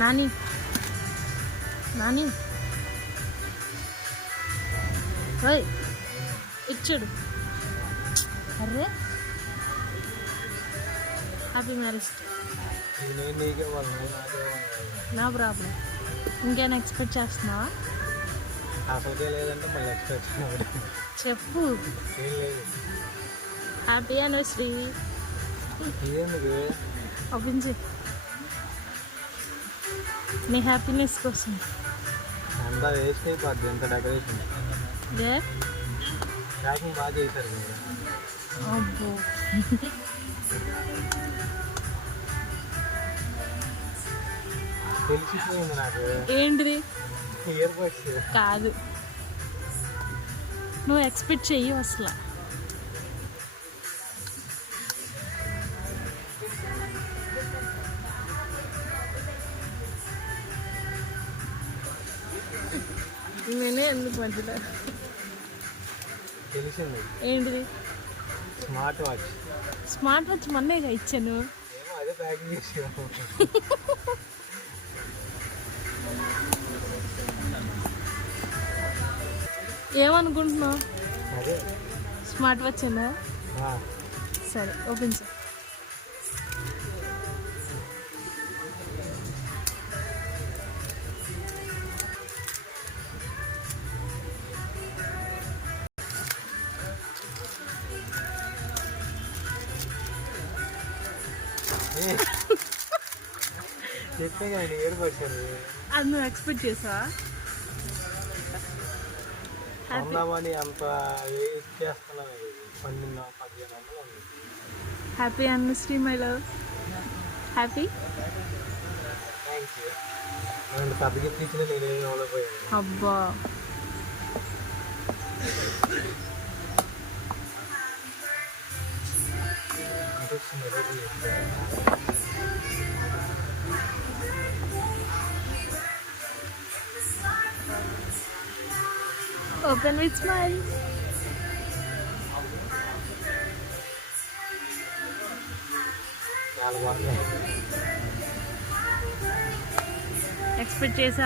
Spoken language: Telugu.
నాని నాని ఓయ్ ఇచ్చాడు. Array happy marriage day. నా ప్రాబ్లం. ఇంకేమైనా ఎక్స్పెక్ట్ చేస్తున్నావా? చెప్పు. Happy anniversary. ఓపెన్ చేయి. నీ హ్యాపీనెస్ కోసం. అంతా వేస్ట్ అయిపోద్ది ఎంత డెకరేషన్. ప్యాకింగ్ బాగా చేశారు కదా. అబ్బో తెలిసిపోయింది నాకు. ఏంటిది? ఇయర్ బడ్స్ కాదు, నువ్వు ఎక్స్పెక్ట్ చెయ్యి అసలు. నేనే ఎందుకు మధ్యలో. తెలిసింది. ఏంటిది? Smart watch. స్మార్ట్ వాచ్ మొన్నేగా ఇచ్చాను. అదే ప్యాకింగ్ చేసి. ఏమనుకుంటున్నావు? అదే స్మార్ట్ వాచ్ అన్నా? సరే ఓపెన్ చేయి. చెప్పే కానీ ఇయర్ బడ్స్ అది నువ్వు ఎక్స్పెక్ట్ చేసావా? కొందామని అంత చేస్తున్నాను. 1500 ఉంది. Happy anniversary my love. Happy. Thank you. నేను పెద్ద గిఫ్ట్ ఇచ్చిన నేనేమి ఇవ్వలేకపోయాను. అబ్బా ఓపెన్ విత్ స్మైల్. చాలా బాగుంది. ఎక్స్పెక్ట్ చేసా.